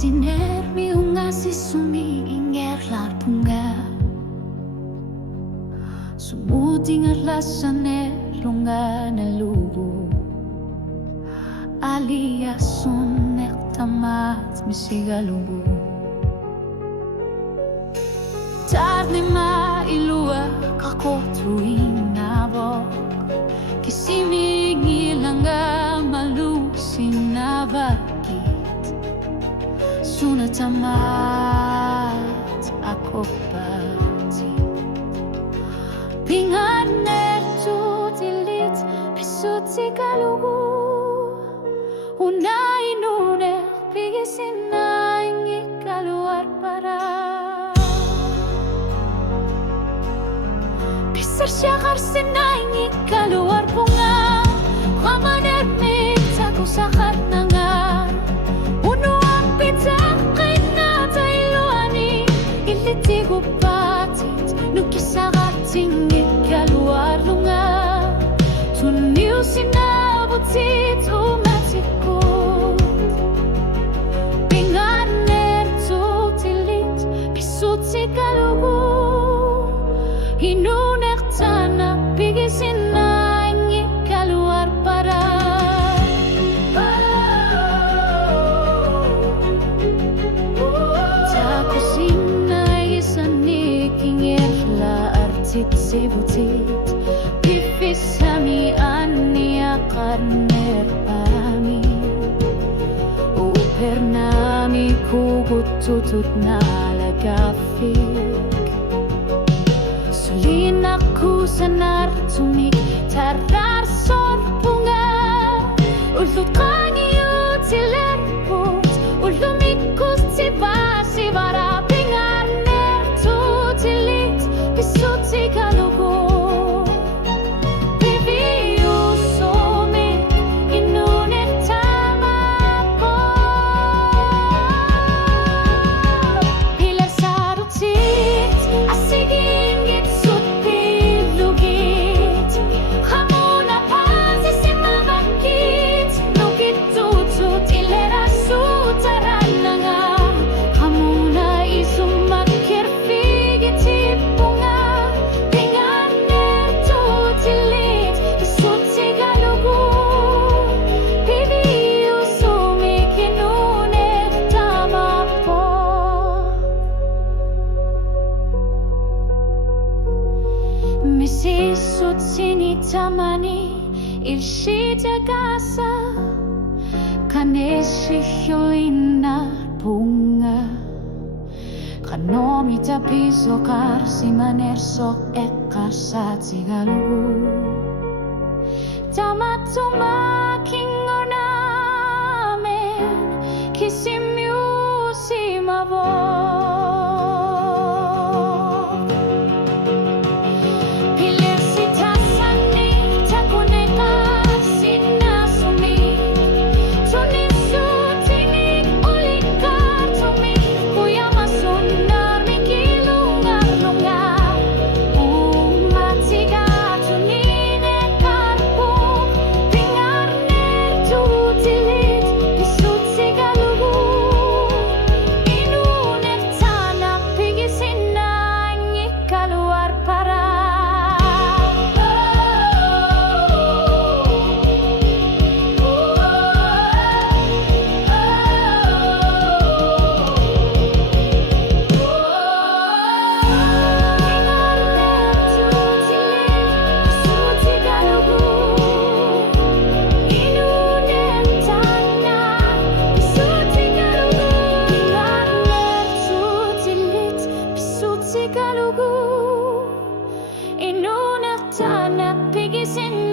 Sinermi unga si sumiingerlar punga Sumuting arlasaner unga nalubo Aliasun ektamat misigalubo Tarde ma ilua kako tuing nabo Kisiming ilanga malusin na bakit Sunat amat ako pati Pinganer tutilit pisut si kalugu Unay nuner pigisin na ingi kaluar para Pisar siya karsin na ingi kaluar bunga Kamaner minta ko sakat na nga Ilitigo batit Nukisarating ikaluar lunga Tuniu sinabutit umatikot Pinganer tutilit Pisut sikalugu Hinunek tanah pigisin na ikaluar para Sibutit Pifisami ania karner pami Upernami kugut tutut na lagafik Sulin aku sanar tumik tarar sorpunga Ulut kangi utilerput Ulumikus tiba sivara pinganer tutilit Pisut sikalugu Piviu somi inunet tamapo Pilar sarutit asigingit sut pilugit Hamuna pansi sinabakit Nukit tutut ilera sutaran na nga Hamuna isumakir figitip Misisut sinitamani ilshita gasa Kaneshihulina punga Kanomi tapiso kar simanerso ekar sa tigalugu Tamatumaking ornamen Kisimyu simavo Inunat tanah pigisin